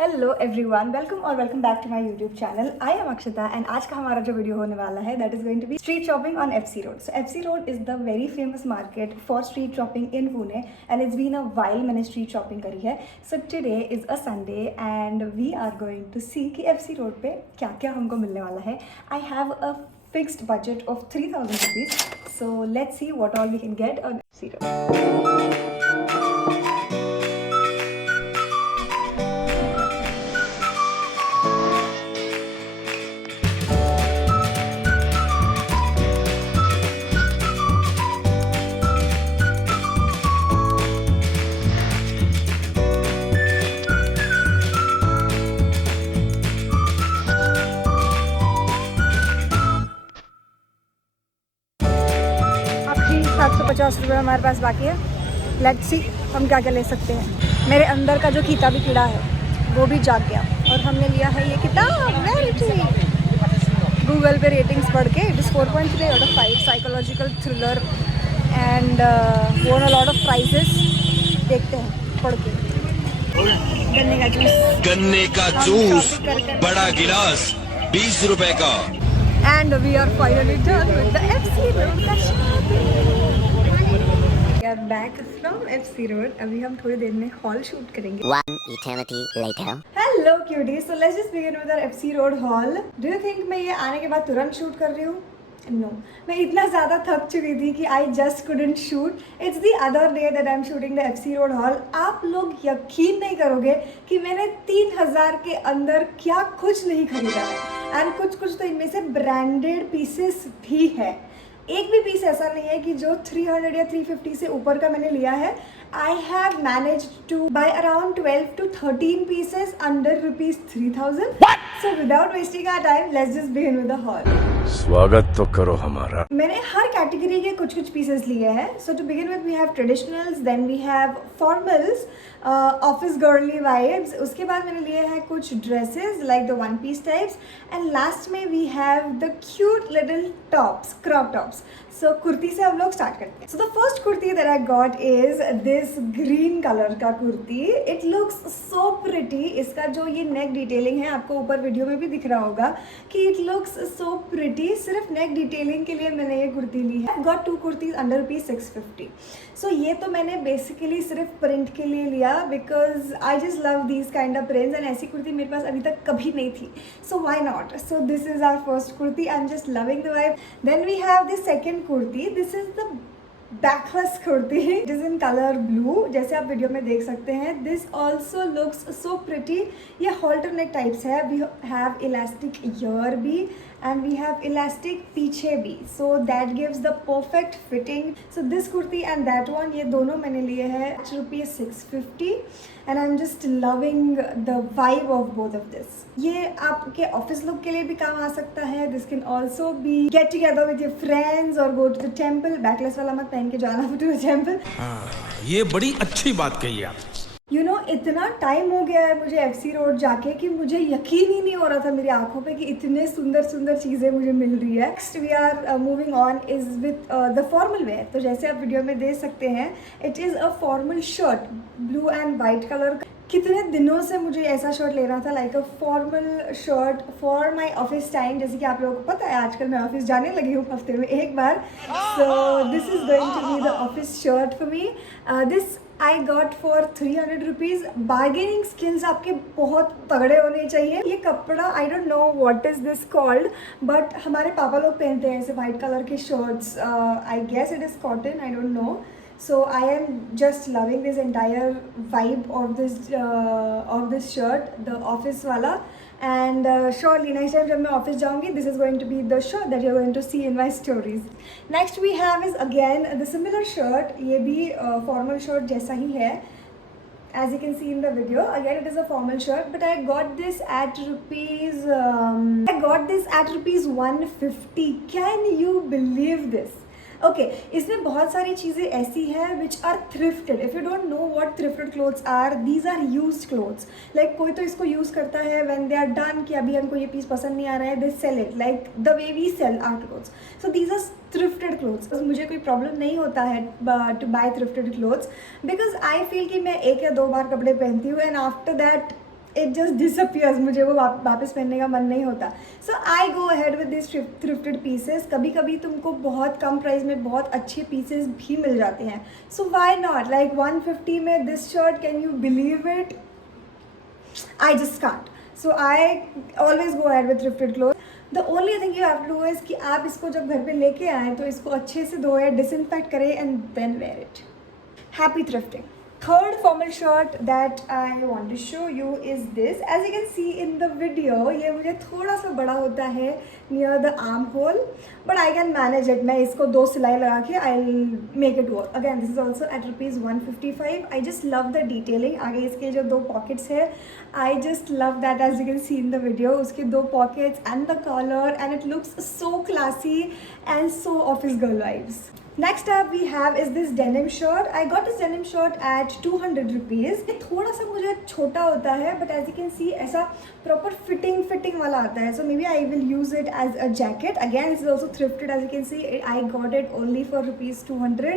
Hello everyone, welcome back to my YouTube channel. I am Akshata and आज का हमारा जो वीडियो होने वाला है that is going to be street shopping on FC road. So FC road is the very famous market for street shopping in Pune and it's been a while मैंने street shopping करी है। So today is a Sunday and we are going to see कि FC road पे क्या क्या हमको मिलने वाला है। I have a fixed budget of 3000 rupees, so let's see what all we can get on FC road. आखिरी 750 रुपये हमारे पास बाकी है। लेट्स सी हम क्या क्या ले सकते हैं। मेरे अंदर का जो कीता भी कीड़ा है वो भी जाग गया और हमने लिया है ये किताब गूगल पे रेटिंग्स पढ़ के। It is 4.3 out of 5 psychological thriller and won a lot of prizes. देखते हैं पढ़ के। गन्ने का जूस बड़ा गिलास 20 रुपए का। and we are finally done with the FC Road का shopping. We are back from FC Road. अभी हम थोड़ी देर में haul shoot करेंगे. One eternity later. Hello cuties. So let's just begin with our FC Road haul. Do you think मैं ये आने के बाद तुरंत शूट कर रही हूँ? No. मैं इतना ज़्यादा थक चुकी थी कि I just couldn't shoot. It's the other day that I'm shooting the FC Road haul. आप लोग यकीन नहीं करोगे कि मैंने 3000 के अंदर क्या कुछ नहीं खरीदा है। एंड कुछ तो इनमें से ब्रांडेड पीसेस भी है। एक भी पीस ऐसा नहीं है कि जो 300 या 350 से ऊपर का मैंने लिया है। I have manage to buy around 12 to 13 pieces under ₹3000. So without wasting our time let's just begin with the haul. स्वागत तो करो हमारा। मैंने हर कैटेगरी के कुछ पीसेस लिए हैं। So to begin with we have traditionals, then we have formals, office girly vibes. उसके बाद मैंने लिए हैं कुछ dresses like the one piece types and last में we have the cute little tops, crop tops. So kurti से हम लोग स्टार्ट करते हैं। So the first kurti that I got is this green colour का kurti. It looks so pretty. इसका जो ये नेक डिटेलिंग है आपको ऊपर वीडियो में भी दिख रहा होगा कि इट लुक्स सो प्रिटी। सिर्फ नेक डिटेलिंग के लिए मैंने ये कुर्ती ली है। Got 2 kurtis under ₹650. सो ये तो मैंने बेसिकली सिर्फ प्रिंट के लिए लिया because I just love these kind of prints and ऐसी कुर्ती मेरे पास अभी तक कभी नहीं थी। So why not. So this is our first kurti. I am just loving the vibe. Then we have this second kurti. This is the backless kurti. It is in colour blue जैसे आप वीडियो में देख सकते हैं। This also looks so pretty. ये halter neck types है। We have elastic year भी and we have elastic पीछे भी, so that gives the perfect fitting. So this kurti and that one, ये दोनों मैंने लिए हैं ₹650 and I'm just loving the vibe of both of this. ये आपके ऑफिस लुक के लिए भी काम आ सकता है। This can also be get together with your friends or go to the temple. Backless वाला मत पहन के जाना to the temple. ये बड़ी अच्छी बात कही आप। यू नो इतना टाइम हो गया है मुझे एफसी रोड जाके कि मुझे यकीन ही नहीं हो रहा था मेरी आंखों पे कि इतने सुंदर सुंदर चीज़ें मुझे मिल रही है। Next we are moving on is with the formal wear. तो जैसे आप वीडियो में देख सकते हैं it is a formal shirt blue and white colour. कितने दिनों से मुझे ऐसा शर्ट लेना था, like a formal shirt for my office time. जैसे कि आप लोगों को पता है आजकल मैं ऑफिस जाने लगी हूँ हफ्ते में एक बार। So this is going to be the office shirt for me. This I got for 300 rupees. Bargaining skills आपके बहुत तगड़े होने चाहिए। ये कपड़ा I don't know what is this called but हमारे पापा लोग पहनते हैं ऐसे वाइट कलर के shirts. I guess it is cotton, I don't know. So I am just loving this entire vibe of this shirt, the office wala. And surely next time जब मैं office जाऊँगी, this is going to be the shirt that you're going to see in my stories. Next we have is again the similar shirt. ये भी formal shirt जैसा ही है. As you can see in the video, again it is a formal shirt, but I got this at ₹150. Can you believe this? Okay इसमें बहुत सारी चीज़ें ऐसी हैं which are thrifted. If you don't know what thrifted clothes are, these are used clothes. Like कोई तो इसको use करता है व्हेन दे आर डन कि अभी हमको ये पीस पसंद नहीं आ रहा है, they sell it like the way we sell our clothes. So these are thrifted clothes. मुझे कोई प्रॉब्लम नहीं होता है to buy thrifted clothes because I feel कि मैं 1 या 2 बार कपड़े पहनती हूँ and after that it just disappears, मुझे वो वापस पहनने का मन नहीं होता. So I go ahead with this thrifted pieces. कभी कभी तुमको बहुत कम प्राइस में बहुत अच्छे पीसेस भी मिल जाते हैं. सो वाई नॉट, लाइक 150 में this shirt, can you believe it? I just can't. So I always go ahead with thrifted cloth. The only thing you have to do is कि आप इसको जब घर पे लेके आएँ तो इसको अच्छे से धोए, डिसइंफेक्ट करें and then wear it. Happy thrifting. Third formal shirt that I want to show you is this. As you can see in the video, ये मुझे थोड़ा सा बड़ा होता है near the armhole, but I can manage it. मैं इसको 2 सिलाई लगा के I'll make it work. Again, this is also at rupees 155. I just love the detailing. आगे इसके जो 2 pockets है, I just love that, as you can see in the video. उसके 2 pockets and the collar, and it looks so classy and so office girl vibes. Next up we have is this denim shirt. I got this denim shirt at 200 rupees. ये थोड़ा सा मुझे छोटा होता है, but as you can see ऐसा proper fitting वाला आता है. So maybe I will use it as a jacket. Again, this is also thrifted. As you can see, I got it only for rupees 200.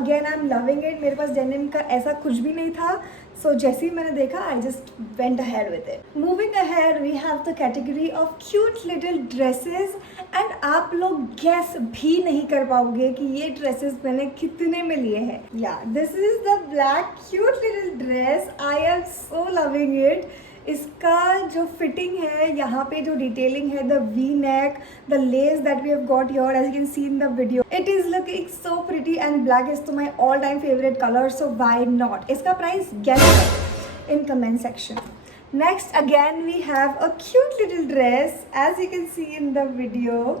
Again, I'm loving it. मेरे पास denim का ऐसा कुछ भी नहीं था. So जैसे ही मैंने देखा, I just went ahead with it. Moving ahead, we have the category of cute little dresses, and आप लोग guess भी नहीं कर पाओगे कि ये dresses मैंने कितने में लिए हैं. Yeah, this is the black cute little dress. I am so loving it. इसका जो फिटिंग है, यहाँ पे जो डिटेलिंग है, the V neck, the lace that we have got here, as you can see in the video, it is looking so pretty and black is तो my all time favourite colour. So why not. इसका price guess in comment section. Next again we have a cute little dress, as you can see in the video.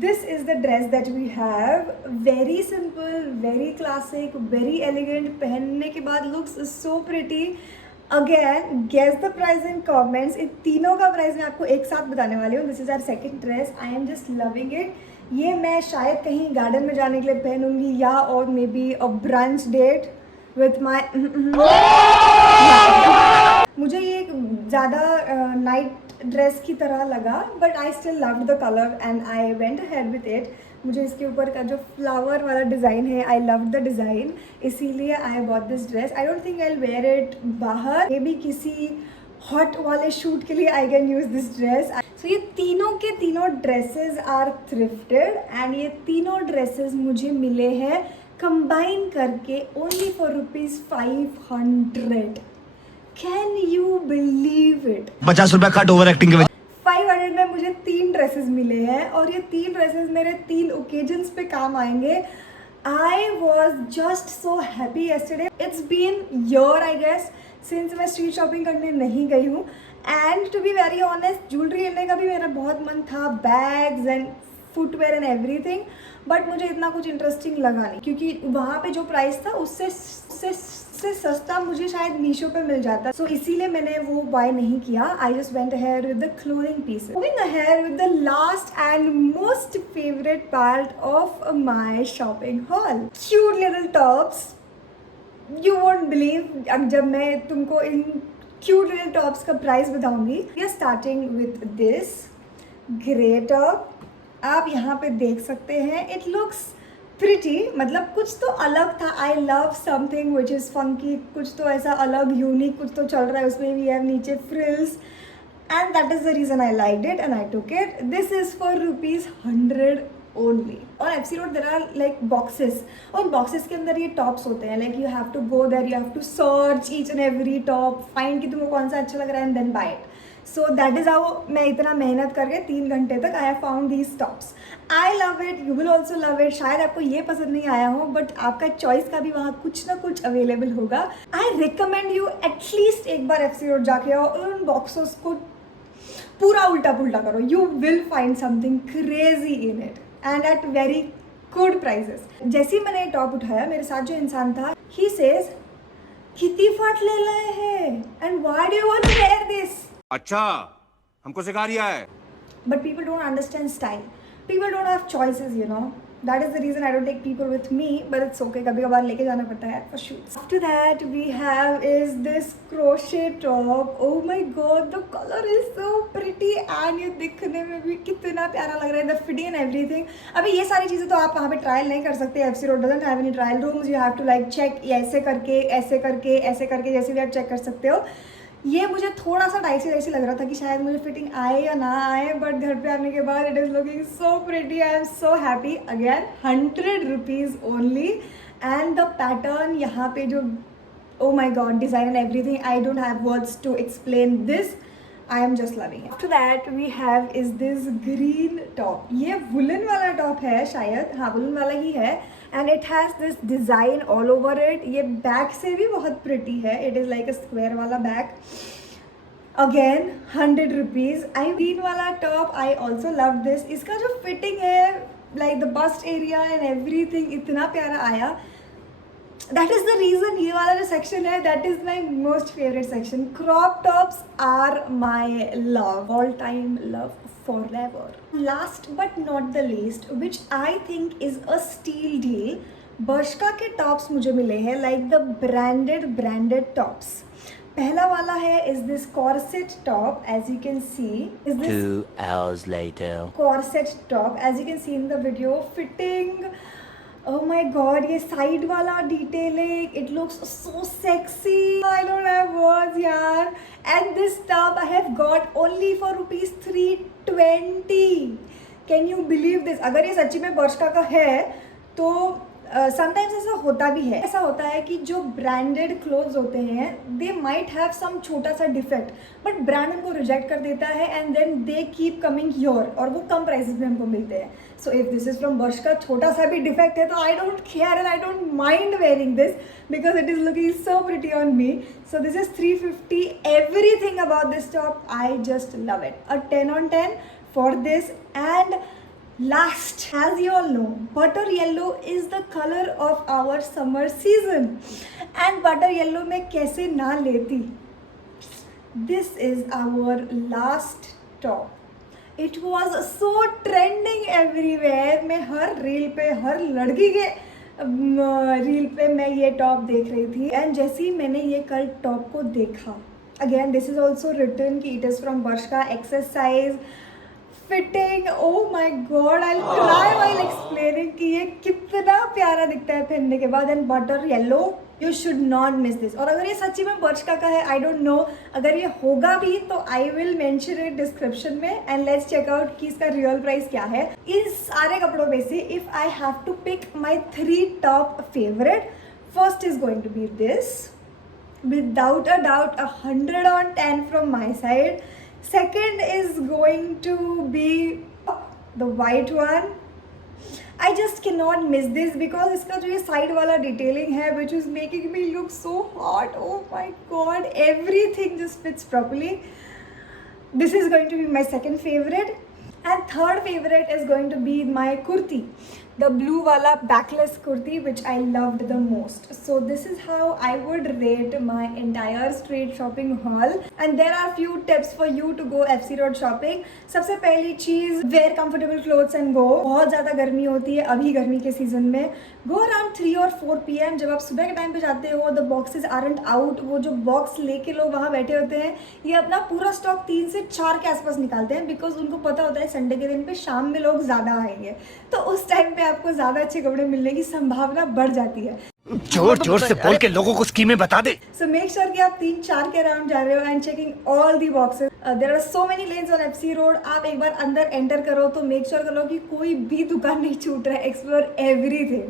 This is the dress that we have. Very simple, very classic, very elegant. पहनने के बाद looks so pretty. Again, guess the price in comments. इन तीनों का price मैं आपको एक साथ बताने वाली हूँ. This is our second dress. I am just loving it. ये मैं शायद कहीं गार्डन में जाने के लिए पहनूंगी, या और maybe a brunch date with my. मुझे ये ज़्यादा नाइट ड्रेस की तरह लगा, but I still loved the colour and I went ahead with it. मुझे इसके ऊपर का जो फ्लावर वाला डिज़ाइन है, आई लव द डिज़ाइन, इसीलिए I bought this dress. I don't think I will wear it बाहर, मे बी किसी हॉट वाले शूट के लिए I can use this dress. So ये तीनों के तीनों ड्रेसेस आर थ्रिफ्टेड, एंड ये तीनों ड्रेसेस मुझे मिले हैं कंबाइन करके only for rupees 500. Can you believe it? 50 रुपया कट ओवर एक्टिंग के 500 में मुझे 3 ड्रेसेस मिले हैं, और ये 3 ड्रेसेस मेरे 3 ओकेजन्स पे काम आएंगे. I was just so happy yesterday. It's been year I guess since मैं स्ट्रीट शॉपिंग करने नहीं गई हूँ, and to be very honest jewellery लेने का भी मेरा बहुत मन था, bags and footwear and everything, but मुझे इतना कुछ इंटरेस्टिंग लगा नहीं, क्योंकि वहाँ पे जो प्राइस था उससे सस्ता मुझे शायद मीशो पे मिल जाता. सो इसीलिए मैंने वो बाय नहीं किया. I just went ahead with the clothing pieces. Moving ahead with the last and most favourite part of my shopping haul, cute little tops. You won't believe जब मैं तुमको इन क्यूट लिटिल टॉप्स का price बताऊंगी. We are starting with this grey top. आप यहाँ पे देख सकते हैं, इट लुक्स प्रिटी, मतलब कुछ तो अलग था. I love something which is funky, कुछ तो ऐसा अलग यूनिक कुछ तो चल रहा है उसमें. वी हैव नीचे frills, and that is the reason I liked it and I took it. This is for rupees 100 only. और FC road there are like boxes, और बॉक्सेस के अंदर ये टॉप्स होते हैं. Like you have to go there, you have to search each and every top, find कि तुमको कौन सा अच्छा लग रहा है and then buy it. So that is how मैं इतना मेहनत करके 3 घंटे तक I have found these tops. I love it, you will also love it. शायद आपको ये पसंद नहीं आया हो, बट आपका चॉइस का भी वहाँ कुछ ना कुछ अवेलेबल होगा. आई रिकमेंड यू एटलीस्ट एक बार एफसी रोड जाके आओ, उन बॉक्सेस को पूरा उल्टा पुल्टा करो. You will find something crazy in it and at very good prices. जैसे ही मैंने टॉप उठाया, मेरे साथ जो इंसान था, ही सेज कितनी फट ले लाए हैं and why do you want to wear this. अच्छा, हमको सिखा रिया है. But people don't understand style. People don't have choices, you know. That is the reason I don't take people with me, but it's okay. कभी कभार लेके जाना पड़ता है for shoots. After that, we have is this crochet top. Oh my god, the color is so pretty and ये दिखने में भी कितना प्यारा लग रहा है. The fitting and everything. अभी ये सारी चीज़ें तो आप वहाँ पे ट्रायल नहीं कर सकते. FC Road doesn't have any trial rooms. You have to like check ऐसे करके, ऐसे करके, ऐसे करके, जैसे भी आप चेक कर सकते हो. ये मुझे थोड़ा सा डाइसी लग रहा था कि शायद मुझे फिटिंग आए या ना आए, बट घर पे आने के बाद it is looking so pretty. I am so happy. Again 100 rupees only. And the pattern यहाँ पे जो, oh my god, design and everything, I don't have words to explain this. I am just loving it. After that we have is this green top. ये woolen वाला top है शायद, हाँ woolen वाला ही है. And it has this design all over it. ये back से भी बहुत pretty है. It is like a square वाला back. Again 100 rupees. I green वाला top, I also love this. इसका जो fitting है, like the bust area and everything, इतना प्यारा आया. That is the reason ये वाला जो section है, that is my most favorite section. Crop tops are my love, all time love forever. Last but not the least, which I think is a steal deal, बर्शका के tops मुझे मिले हैं, like the branded tops. पहला वाला है is this corset top, as you can see. Is this 2 hours later. corset top, as you can see in the video, fitting. Oh my god, ये side वाला detailing, it looks so sexy. I don't have words यार. And this top I have got only for rupees 320. Can you believe this? अगर ये सच्ची में बर्शका का है तो समटाइम्स ऐसा होता भी है. ऐसा होता है कि जो ब्रांडेड क्लोथ्स होते हैं दे माइट हैव सम छोटा सा डिफेक्ट, बट ब्रांड उनको रिजेक्ट कर देता है and then they keep coming your, और वो कम प्राइसेस में हमको मिलते हैं. So if this is from Bershka, छोटा सा भी डिफेक्ट है तो I don't care and I don't mind wearing this because it is looking so pretty on me. So this is 350. Everything about this top I just love it. A 10 on 10 for this. And last, as you all know, butter yellow is the color of our summer season, and butter yellow में कैसे ना लेती. This is our last top. It was so trending everywhere. मैं हर reel पे, हर लड़की के reel पे मैं ये टॉप देख रही थी. एंड जैसे ही मैंने ये कल टॉप को देखा, again this is also written कि it is from Bershka, XS size, fitting, oh my god, I'll cry while explaining कि ये कितना प्यारा दिखता है पहनने के बाद. And butter yellow, you should not miss this. और अगर ये सच्ची में बर्शका का है, आई डोंट नो, अगर ये होगा भी तो I will mention it description में. एंड लेट्स चेक आउट कि इसका रियल प्राइस क्या है. इन सारे कपड़ों में से if I have to pick my 3 top favourite, first is going to be this, without a doubt 100 on 10 from my side. Second is going to be the white one. I just cannot miss this because इसका जो ये side वाला detailing है which is making me look so hot. Oh my god, everything just fits properly. This is going to be my second favorite. And third favorite is going to be my kurti, the blue wala backless kurti, which I loved the most. So this is how I would rate my entire street shopping haul. And there are few tips for you to go FC Road shopping. सबसे पहली चीज़, wear comfortable clothes and go. बहुत ज़्यादा गर्मी होती है अभी गर्मी के सीजन में. Go around 3 or 4 PM. जब आप सुबह के टाइम पे जाते हो, the boxes aren't out. वो जो बॉक्स लेके लोग वहाँ बैठे होते हैं, ये अपना पूरा स्टॉक 3 से 4 के आसपास निकालते हैं बिकॉज उनको पता होता है संडे के दिन पे शाम में लोग ज़्यादा आएंगे, तो उस टाइम पे आपको ज़्यादा अच्छे कपड़े मिलने की संभावना बढ़ जाती है. जोर जोर से बोल के लोगों को स्कीमें बता दे. सो मेक श्योर कि आप 3-4 के अराउंड जा रहे हो and checking all the boxes. There are so many lanes on FC road. आप एक बार अंदर एंटर करो तो मेक श्योर करो कि कोई भी दुकान नहीं छूट रहा है. Explore everything.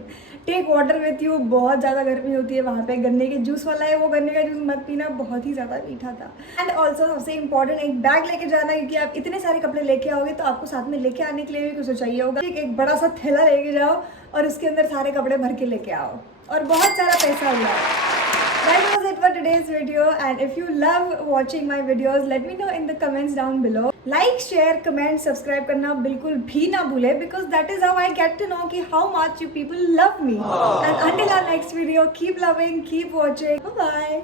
Take water with you. बहुत ज़्यादा गर्मी होती है वहाँ पे. गन्ने के जूस वाला है, वो गन्ने का जूस मत पीना, बहुत ही ज़्यादा मीठा था. एंड ऑल्सो सबसे इंपॉर्टेंट, एक बैग लेके जाना, क्योंकि आप इतने सारे कपड़े लेके आओगे तो आपको साथ में लेके आने के लिए भी कुछ चाहिए होगा. एक बड़ा सा थैला लेके जाओ और उसके अंदर सारे कपड़े भर के लेके आओ और बहुत सारा पैसा उड़ाओ. That was it for today's video, and if you love watching my videos, let me know in the comments down below. Like, share, comment, subscribe करना बिल्कुल भी ना भूले because that is how I get to know कि how much you people love me. And until our next video, keep loving, keep watching. Bye bye.